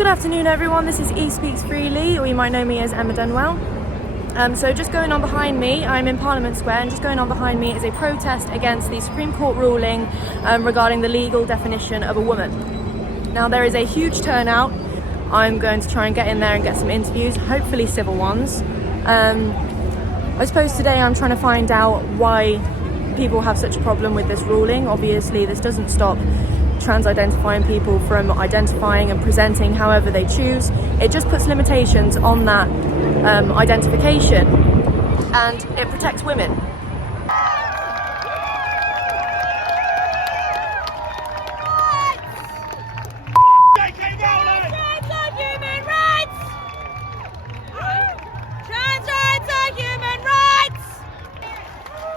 Good afternoon everyone, this is E Speaks Freely, or you might know me as Emma Dunwell. So just going on behind me, I'm in Parliament Square, and just going on behind me is a protest against the Supreme Court ruling regarding the legal definition of a woman. Now there is a huge turnout. I'm going to try and get in there and get some interviews, hopefully civil ones. I suppose today I'm trying to find out why people have such a problem with this ruling. Obviously this doesn't stop trans-identifying people from identifying and presenting however they choose. It just puts limitations on that identification, and it protects women.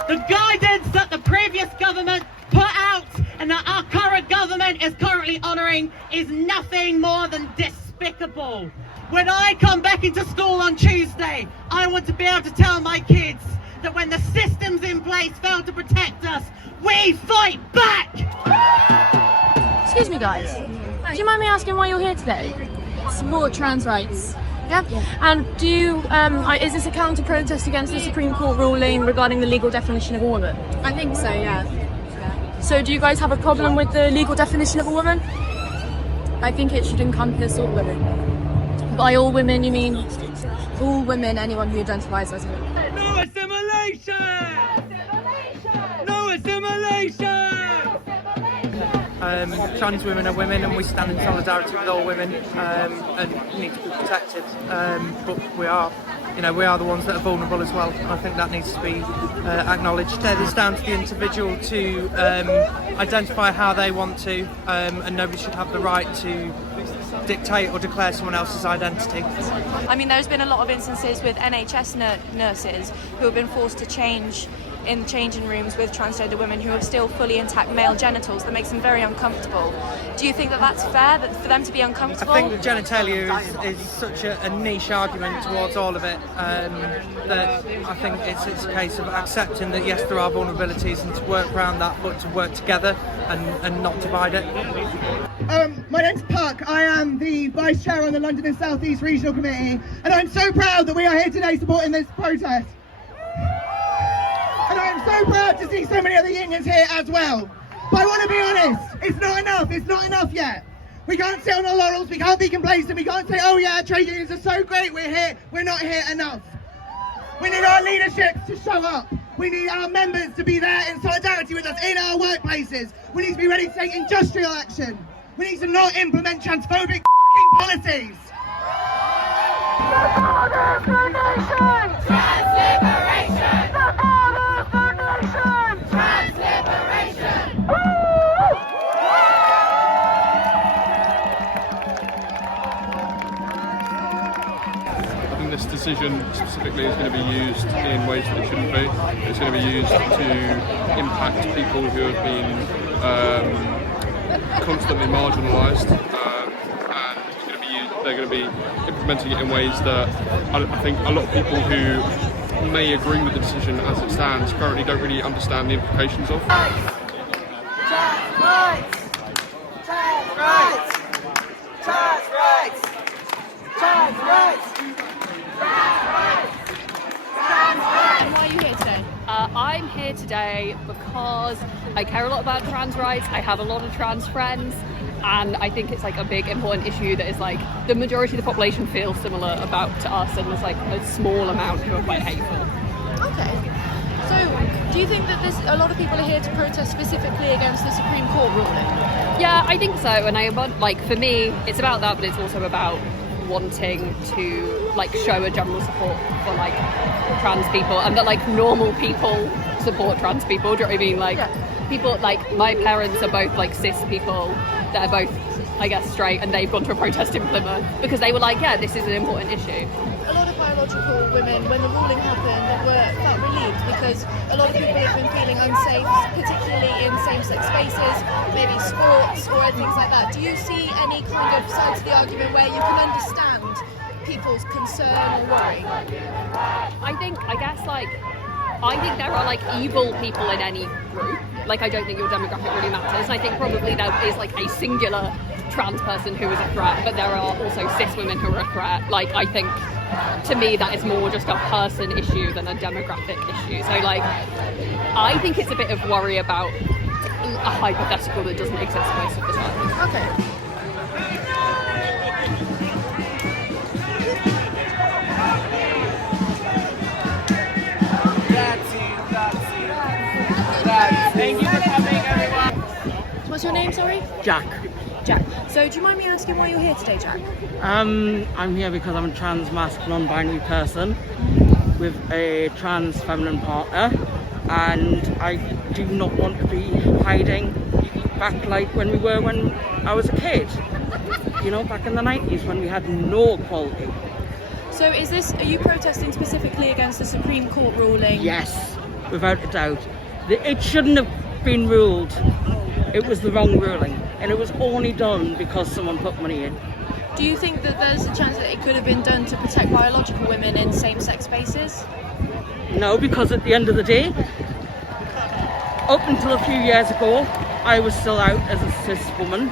The guidance that the previous government put out and that our current government is currently honouring is nothing more than despicable. When I come back into school on Tuesday, I want to be able to tell my kids that when the systems in place fail to protect us, we fight back! Excuse me guys, do you mind me asking why you're here today? Support trans rights. Yeah. And do you, is this a counter protest against the Supreme Court ruling regarding the legal definition of a woman? I think so, yeah. So do you guys have a problem with the legal definition of a woman? I think it should encompass all women. By all women, you mean? All women, anyone who identifies as a woman. No assimilation! No assimilation! Trans women are women, and we stand in solidarity with all women and need to be protected. But we are the ones that are vulnerable as well. I think that needs to be acknowledged. It's down to the individual to identify how they want to, and nobody should have the right to dictate or declare someone else's identity. I mean, there's been a lot of instances with NHS nurses who have been forced to change in changing rooms with transgender women who have still fully intact male genitals. That makes them very uncomfortable. Do you think that that's fair, that for them to be uncomfortable? I think the genitalia is such a niche argument towards all of it, that I think it's a case of accepting that yes, there are vulnerabilities, and to work around that, but to work together and not divide it. My name's Puck. I am the Vice Chair on the London and South East Regional Committee, and I'm so proud that we are here today supporting this protest. And I'm so proud to see so many other unions here as well. But I want to be honest, it's not enough yet. We can't sit on our laurels, we can't be complacent, we can't say, oh yeah, trade unions are so great, we're not here enough. We need our leadership to show up. We need our members to be there in solidarity with us in our workplaces. We need to be ready to take industrial action. We need to not implement transphobic policies. This decision specifically is going to be used in ways that it shouldn't be. It's going to be used to impact people who have been constantly marginalised, and they're going to be implementing it in ways that I think a lot of people who may agree with the decision as it stands currently don't really understand the implications of. Why are you here today? I'm here today because I care a lot about trans rights. I have a lot of trans friends, and I think it's like a big important issue that is like the majority of the population feels similar about to us, and there's like a small amount who are quite hateful. Okay. So, do you think that a lot of people are here to protest specifically against the Supreme Court ruling? Yeah, I think so, and I want, like, for me, it's about that, but it's also about wanting to like show a general support for like trans people, and that like normal people support trans people. Do you know what I mean? Like, yeah. People like my parents are both like cis people. They're both, I guess, straight, and they've gone to a protest in Plymouth because they were like, yeah, this is an important issue. A lot of biological women, when the ruling happened, felt relieved because a lot of people have been feeling unsafe, particularly in same-sex spaces, maybe sports or things like that. Do you see any kind of side to the argument where you can understand people's concern or worry? I guess like I think there are like evil people in any group. Like, I don't think your demographic really matters. I think probably there is like a singular trans person who is a threat, but there are also cis women who are a threat. Like, I think to me that is more just a person issue than a demographic issue. So like, I think it's a bit of worry about a hypothetical that doesn't exist most of the time. Okay. Thank you for coming, everyone. What's your name, sorry? Jack. Jack. So do you mind me asking why you're here today, Jack? I'm here because I'm a trans masc non-binary person with a trans feminine partner, and I do not want to be hiding back like when we were when I was a kid. You know, back in the 90s when we had no equality. So are you protesting specifically against the Supreme Court ruling? Yes, without a doubt. It shouldn't have been ruled. It was the wrong ruling, and it was only done because someone put money in. Do you think that there's a chance that it could have been done to protect biological women in same-sex spaces? No, because at the end of the day, up until a few years ago, I was still out as a cis woman,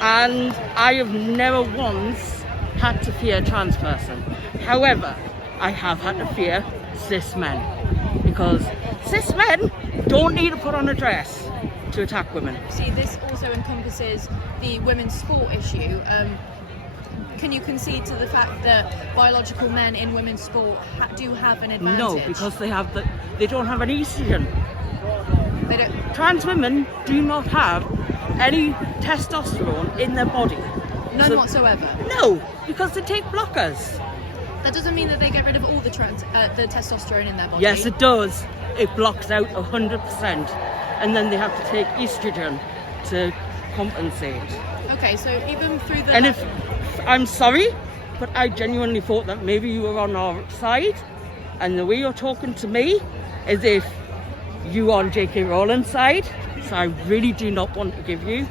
and I have never once had to fear a trans person. However, I have had to fear cis men, because cis men don't need to put on a dress to attack women. See, this also encompasses the women's sport issue. Can you concede to the fact that biological men in women's sport do have an advantage? No, because they don't have any estrogen. They don't. Trans women do not have any testosterone in their body. None whatsoever? No, because they take blockers. That doesn't mean that they get rid of all the testosterone in their body. Yes, it does. It blocks out 100%, and then they have to take estrogen to compensate. Okay, so even through the... And I'm sorry, but I genuinely thought that maybe you were on our side, and the way you're talking to me is if you are on J.K. Rowling's side, so I really do not want to give you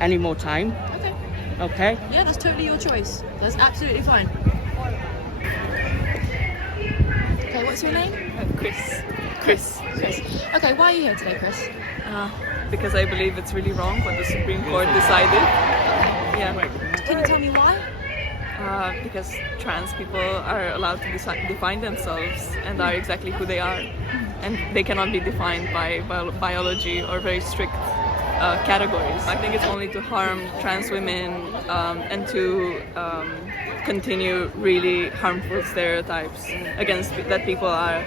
any more time. Okay. Okay? Yeah, that's totally your choice. That's absolutely fine. Okay, what's your name? Chris. Okay, why are you here today, Chris? Because I believe it's really wrong what the Supreme Court decided. Yeah. Can you tell me why? Because trans people are allowed to define themselves and are exactly who they are. And they cannot be defined by biology or very strict categories. I think it's only to harm trans women and to continue really harmful stereotypes against that people are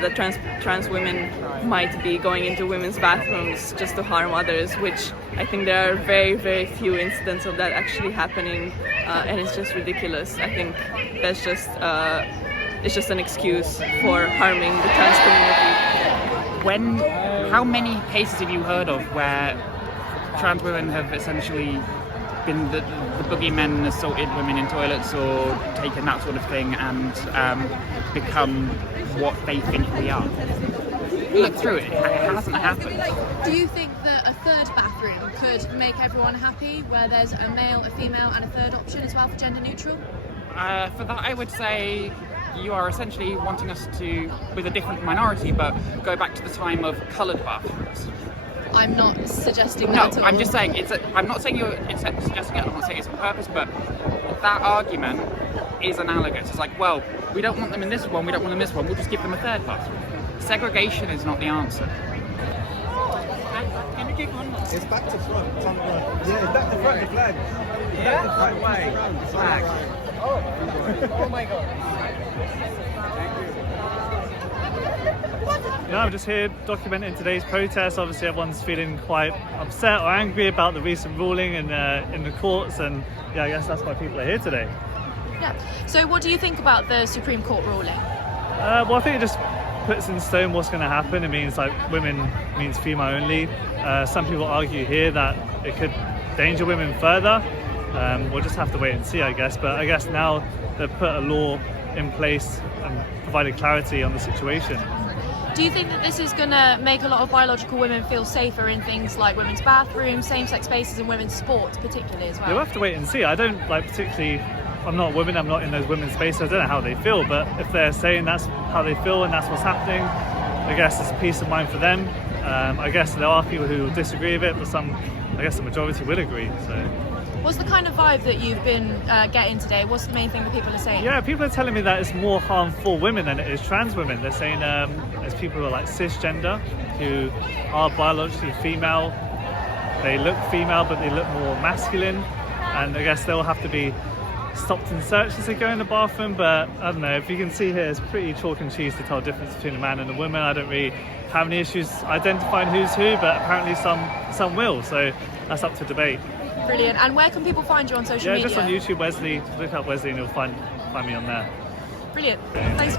that trans women might be going into women's bathrooms just to harm others, which I think there are very, very few incidents of that actually happening, and it's just ridiculous. I think that's just it's just an excuse for harming the trans community. How many cases have you heard of where trans women have essentially been the boogeymen and assaulted women in toilets or taken that sort of thing and become what they think we are? Look through it. It hasn't happened. Do you think that a third bathroom could make everyone happy, where there's a male, a female and a third option as well for gender neutral? For that I would say you are essentially wanting us to, with a different minority, but go back to the time of coloured bathrooms. I'm not suggesting that No, at all. I'm just saying I'm not saying you're suggesting it. I'm not saying it's on purpose, but that argument is analogous. It's like, well, we don't want them in this one, we don't want them in this one. We'll just give them a third bathroom. Segregation is not the answer. Can you kick one more? It's back to front. It's on the right. Yeah, it's back to front. The flag. Yeah, the right way. Flag. Oh my God. I'm just here documenting today's protest. Obviously everyone's feeling quite upset or angry about the recent ruling in the courts, and yeah, I guess that's why people are here today. Yeah. So what do you think about the Supreme Court ruling? Well, I think it just puts in stone what's going to happen. It means like women means female only. Some people argue here that it could danger women further. We'll just have to wait and see, I guess. But I guess now they've put a law in place and provided clarity on the situation. Do you think that this is going to make a lot of biological women feel safer in things like women's bathrooms, same-sex spaces and women's sports particularly as well? You'll have to wait and see. I don't particularly, I'm not a woman, I'm not in those women's spaces, I don't know how they feel, but if they're saying that's how they feel and that's what's happening, I guess it's peace of mind for them. I guess there are people who will disagree with it, but I guess the majority will agree. So. What's the kind of vibe that you've been getting today? What's the main thing that people are saying? Yeah, people are telling me that it's more harmful women than it is trans women. They're saying there's people who are like cisgender, who are biologically female. They look female, but they look more masculine. And I guess they'll have to be stopped and searched as they go in the bathroom. But I don't know, if you can see here, it's pretty chalk and cheese to tell the difference between a man and a woman. I don't really have any issues identifying who's who, but apparently some will. So that's up to debate. Brilliant. And where can people find you on social media? Yeah, just on YouTube, Wesley. Look up Wesley and you'll find me on there. Brilliant. Thanks.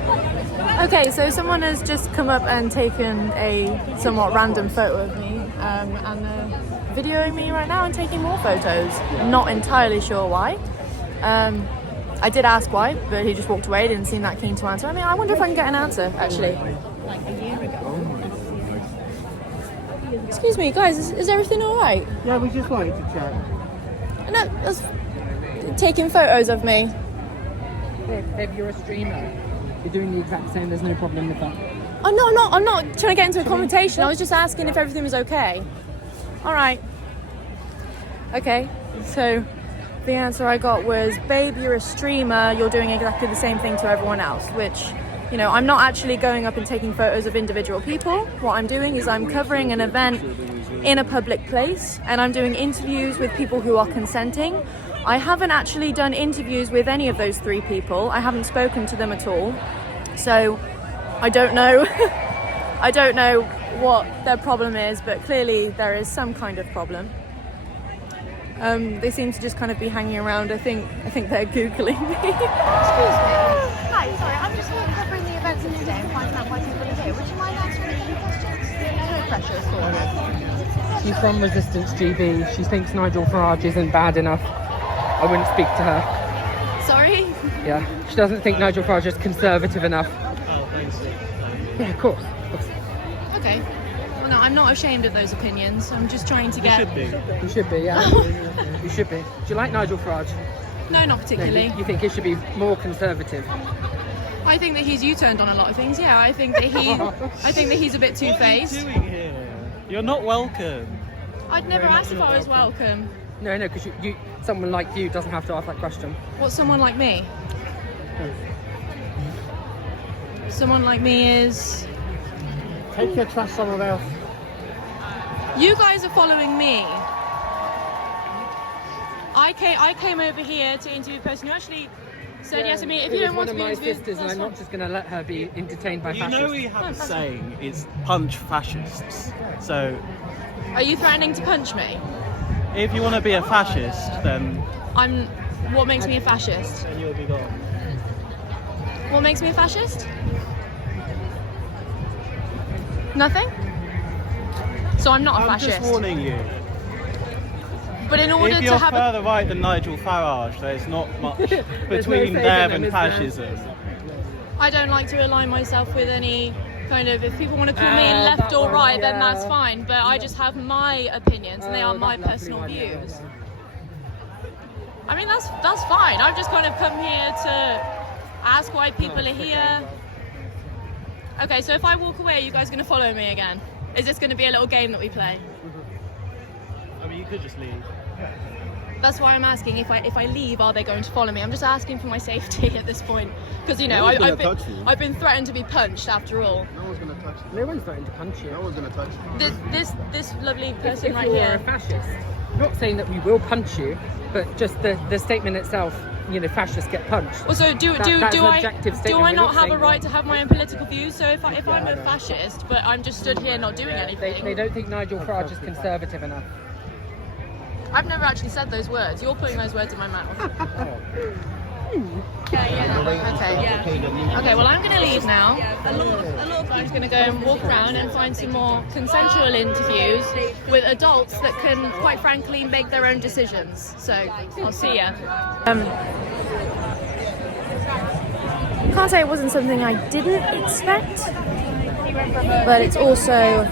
Okay, so someone has just come up and taken a somewhat random photo of me and they're videoing me right now and taking more photos. I'm not entirely sure why. I did ask why, but he just walked away, didn't seem that keen to answer. I mean, I wonder if I can get an answer, actually. Excuse me, guys, is everything all right? Yeah, we just wanted to check. No, that's taking photos of me. If you're a streamer, you're doing the exact same, there's no problem with that. Oh, no, I'm not trying to get into a conversation. I was just asking if everything was okay. All right. Okay, so the answer I got was, babe, you're a streamer, you're doing exactly the same thing to everyone else, which, you know, I'm not actually going up and taking photos of individual people. What I'm doing is I'm covering an event in a public place and I'm doing interviews with people who are consenting. I haven't actually done interviews with any of those three people. I haven't spoken to them at all. So I don't know. I don't know what their problem is, but clearly there is some kind of problem. They seem to just kind of be hanging around. I think they're Googling me. Excuse me. Hi, sorry, I'm just here covering the events of today and finding out why people are here. Would you mind answering a few questions? No pressure, of course. She's from Resistance GB. She thinks Nigel Farage isn't bad enough. I wouldn't speak to her. Sorry? Yeah, she doesn't think Nigel Farage is conservative enough. Oh, thanks. Yeah, of course. Okay. Well, no, I'm not ashamed of those opinions. I'm just trying to get... You should be. You should be, yeah. You should be. Do you like Nigel Farage? No, not particularly. No, you think he should be more conservative? I think that he's U-turned on a lot of things. Yeah, I think that he's a bit two-faced. What are you doing here? You're not welcome. I'd never asked if I was welcome. No, because you, someone like you doesn't have to ask that question. What's someone like me? Someone like me is... Take your trash somewhere else. You guys are following me. I came over here to interview a person who actually said yes to me. If you don't want to be interviewed, sisters, and I'm not just going to let her be entertained by fascists. You know we have a saying, it's punch fascists. So... Are you threatening to punch me? If you want to be a fascist, then... What makes me a fascist? Then you'll be gone. What makes me a fascist? Nothing? So I'm not a fascist? I'm just warning you. But in order if you're to have further right than Nigel Farage, there's not much between there and fascism. I don't like to align myself with any kind of... If people want to call me left or right, then that's fine. But I just have my opinions, and they are my personal views. I mean, that's fine. I've just kind of come here to ask why people are here. Okay, so if I walk away, are you guys going to follow me again? Is this going to be a little game that we play? I mean, you could just leave. That's why I'm asking. If I leave, are they going to follow me? I'm just asking for my safety at this point, because you know I've been threatened to be punched after all. No one's going to touch you. No one's threatened to punch you. No one's going to touch you. This lovely person if right you're here. a fascist, I'm not saying that we will punch you, but just the statement itself. You know, fascists get punched. Well, so do I not have a right that. to have my own political views? So if I'm a fascist, but I'm just stood here not doing anything. They don't think Nigel Farage is conservative enough. I've never actually said those words. You're putting those words in my mouth. Okay, well, I'm going to leave now. I'm just going to go and walk around and find some more consensual interviews with adults that can, quite frankly, make their own decisions. So, I'll see ya. Can't say it wasn't something I didn't expect, but it's also...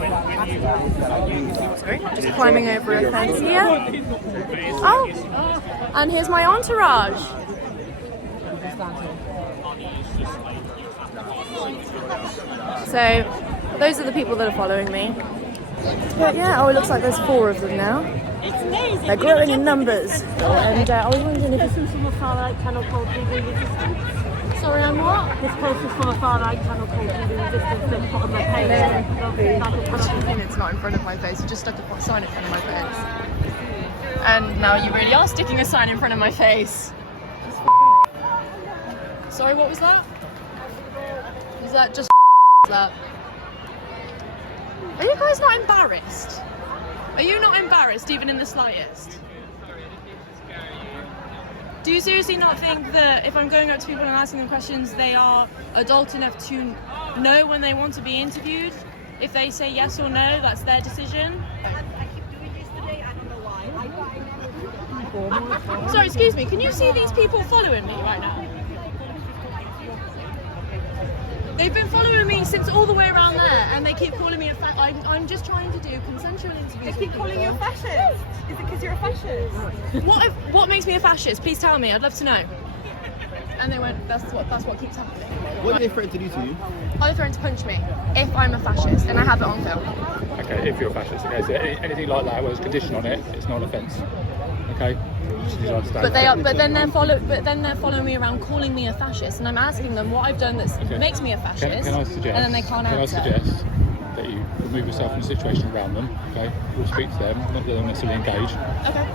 Sorry, just climbing over a fence here. Oh, and here's my entourage. So those are the people that are following me. But yeah, it looks like there's 4 of them now. They're growing in numbers. And I was wondering if this is from a far-right channel called GB Resistance. Sorry, I'm what? This post is from a far-right channel called GB Resistance that put on their page. It's not in front of my face, you just stuck a sign in front of my face. And now you really are sticking a sign in front of my face. Sorry, what was that? Is that just that? Are you guys not embarrassed? Are you not embarrassed even in the slightest? Do you seriously not think that if I'm going up to people and asking them questions, they are adult enough to know when they want to be interviewed? If they say yes or no, that's their decision? Sorry, excuse me, can you see these people following me right now? They've been following me since all the way around there, and they keep calling me a I'm just trying to do consensual interviews. They keep calling you a fascist. Is it because you're a fascist? What makes me a fascist? Please tell me. I'd love to know. And they went, that's what keeps happening. What did they threaten to do to you? They're threatening to punch me if I'm a fascist, and I have it on film. Okay, if you're a fascist, okay, so anything like that where there's a condition on it, it's not an offence. Okay. But then they're following me around, calling me a fascist, and I'm asking them what I've done that makes me a fascist, Can I suggest, and then they can't answer. Can I suggest that you remove yourself from the situation around them? Okay, we'll speak to them, not that they'll necessarily engage. Okay.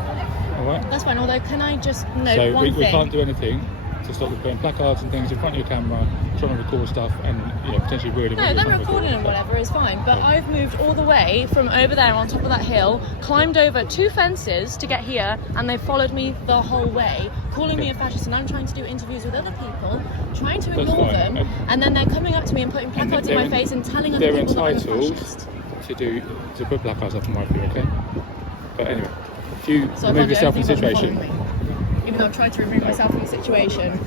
All right. That's fine. Although, can I just note so one thing? we can't do anything to stop them putting placards and things in front of your camera, trying to record stuff, and potentially ruining. No, them recording and whatever is fine, but I've moved all the way from over there on top of that hill, climbed over 2 fences to get here, and they've followed me the whole way, calling me a fascist, and I'm trying to do interviews with other people, trying to ignore them, and then they're coming up to me and putting placards in my face and telling other people that I'm a fascist. They're entitled to put placards up in my view, okay? But anyway, if you So remove yourself from the situation. Even though I've tried to remove myself from the situation.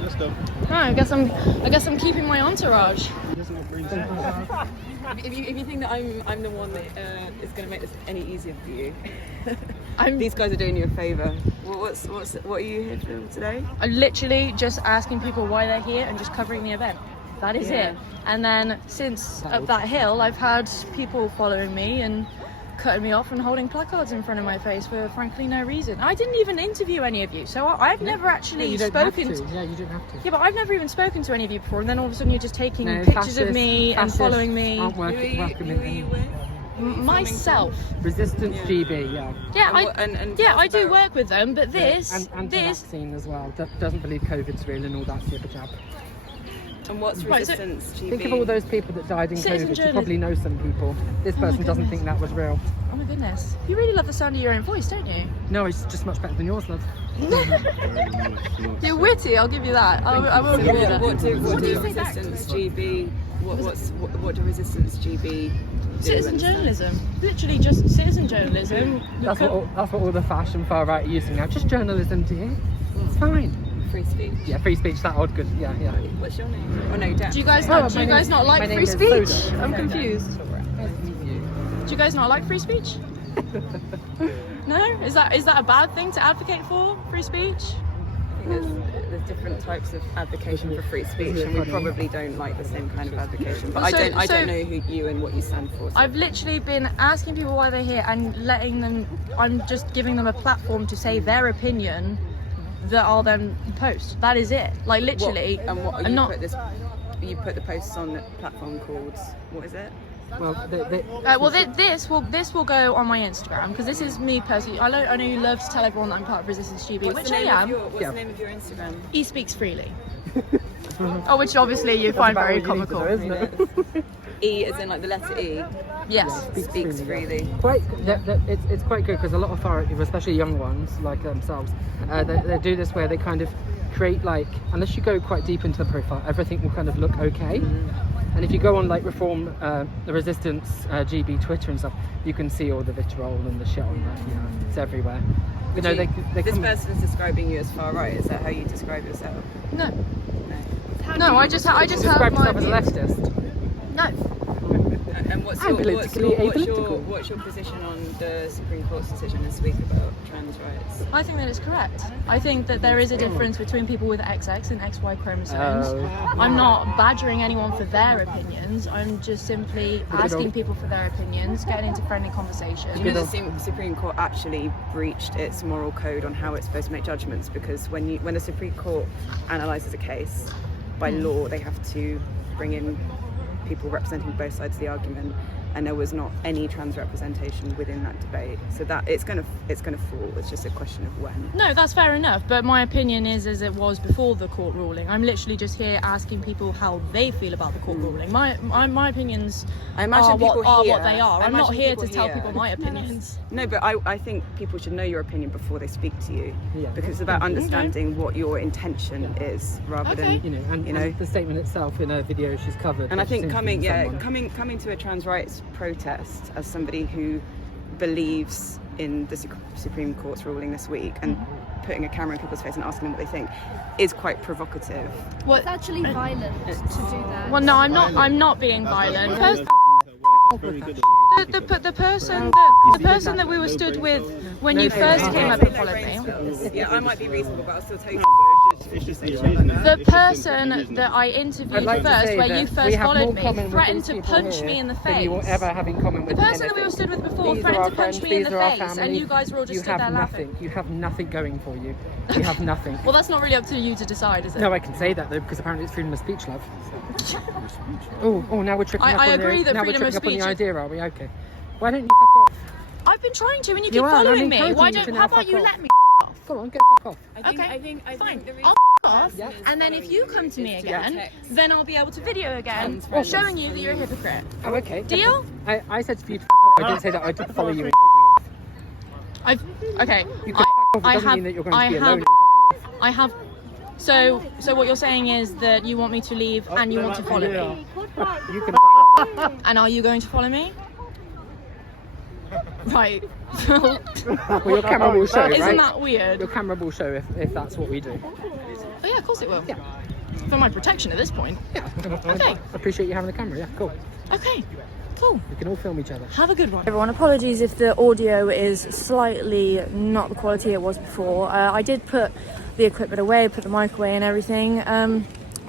Let's go. I guess I'm keeping my entourage. If you think that I'm the one that is going to make this any easier for you, these guys are doing you a favour. What are you here for today? I'm literally just asking people why they're here and just covering the event. That is it. And then since up that hill, I've had people following me and cutting me off and holding placards in front of my face for frankly no reason. I didn't even interview any of you, so I've never actually spoken to. Yeah, you don't have to. Yeah, but I've never even spoken to any of you before, and then all of a sudden you're just taking pictures of me and following me. Aren't welcome in Myself. Resistance GB, yeah. Yeah, I do work with them, but this vaccine as well. Doesn't believe COVID's real and all that sort of jab. And what's Resistance GB? Think of all those people that died in COVID. You probably know some people. This person doesn't think that was real. Oh my goodness. You really love the sound of your own voice, don't you? No, it's just much better than yours, love. You're witty, I'll give you that. I will give you that. What do Resistance GB? What do Resistance GB do? Citizen journalism. Literally just citizen journalism. That's what all the fashion far right are using now. Just journalism, dear. It's fine. Free speech. Yeah, free speech. That odd good. Yeah. What's your name? Oh no, you don't. Do you guys not like free speech? I'm confused. Do you guys not like free speech? No? Is that a bad thing to advocate for? Free speech? I think there's different types of advocation for free speech, and we probably don't like the same kind of advocation. But I don't know who you and what you stand for. So. I've literally been asking people why they're here and letting them. I'm just giving them a platform to say their opinion that I'll then post. That is it. Like literally. You put the posts on a platform called what is it? Well, this will go on my Instagram because this is me personally. I know you love to tell everyone that I'm part of Resistance GB, which I am. What's the name of your Instagram? E speaks freely. Oh, which obviously you find very comical, isn't it? E as in like the letter E. Yes. Speaks freely. It's quite good because a lot of far, especially young ones like themselves, they do this where they kind of create unless you go quite deep into the profile, everything will kind of look okay. And if you go on Reform, the Resistance GB Twitter and stuff, you can see all the vitriol and the shit on that. Yeah, it's everywhere. This person's describing you as far right. Is that how you describe yourself? No, I just have my describe yourself as a leftist. No. And what's I'm politically apolitical. what's your position on the Supreme Court's decision this week about trans rights? I think that it's correct. I think that there is a difference between people with XX and XY chromosomes. I'm not badgering anyone for their opinions. I'm just simply asking people for their opinions, getting into friendly conversations. Do you know the Supreme Court actually breached its moral code on how it's supposed to make judgments? Because when the Supreme Court analyses a case, by law they have to bring in people representing both sides of the argument, and there was not any trans representation within that debate. So that it's going to fall. It's just a question of when. No, that's fair enough, but my opinion is as it was before the court ruling. I'm literally just here asking people how they feel about the court ruling. My opinions are what they are. I'm not here to tell people my opinions. No, but I think people should know your opinion before they speak to you, because it's about understanding what your intention is, rather than and the statement itself in a video she's covered. And I think coming to a trans rights protest as somebody who believes in the Supreme Court's ruling this week and putting a camera in people's face and asking them what they think is quite provocative. Well, it's actually violent to do that. Well, no, I'm not being violent. The person that we were stood with when you first came up and followed me. Yeah, I might be reasonable, but I'll still take the person that I interviewed first, where you first followed me, threatened to punch me in the face. You ever have in common with the person that we were stood with before threatened to punch me in the face, and you guys were all just stood there laughing. You have nothing going for you. You have nothing. Well, that's not really up to you to decide, is it? No, I can say that though, because apparently it's freedom of speech, love. Now we're tripping up on I agree that freedom of speech. The idea, are we? Okay. Why don't you fuck off? I've been trying to, and you keep following me. How about you let me fuck off? Go on, go fuck off. I think fine. I'll off, and then if you come to me again, then I'll be able to video again, showing you that you're a hypocrite. Oh, okay. Deal? I said for you to fuck off. I didn't say that I did follow you and fucking off. Okay. You can fuck off, it doesn't mean that you're going to be alone and fucking off. I have. So what you're saying is that you want me to leave and you want to follow me. You can fuck off. And are you going to follow me? Right. Well, your camera will show, right? Isn't that weird? Your camera will show if that's what we do. Oh yeah, of course it will. Yeah. For my protection at this point. Yeah. Okay. I appreciate you having a camera. Yeah, cool. Okay. Cool. We can all film each other. Have a good one. Everyone, apologies if the audio is slightly not the quality it was before. I did put the equipment away, put the mic away and everything.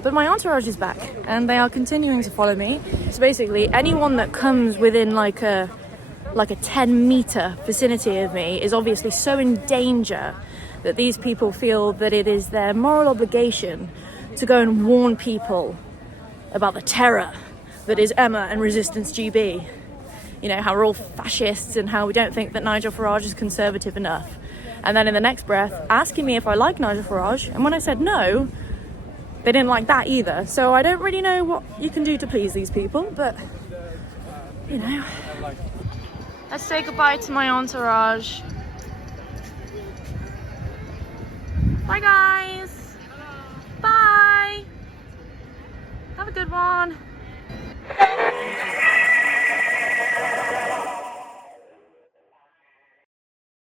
But my entourage is back and they are continuing to follow me. So basically anyone that comes within like a 10-meter vicinity of me is obviously so in danger that these people feel that it is their moral obligation to go and warn people about the terror that is Emma and Resistance GB. You know, how we're all fascists and how we don't think that Nigel Farage is conservative enough. And then in the next breath, asking me if I like Nigel Farage. And when I said no, they didn't like that either. So I don't really know what you can do to please these people, but, you know. Let's say goodbye to my entourage. Bye, guys. Bye. Have a good one.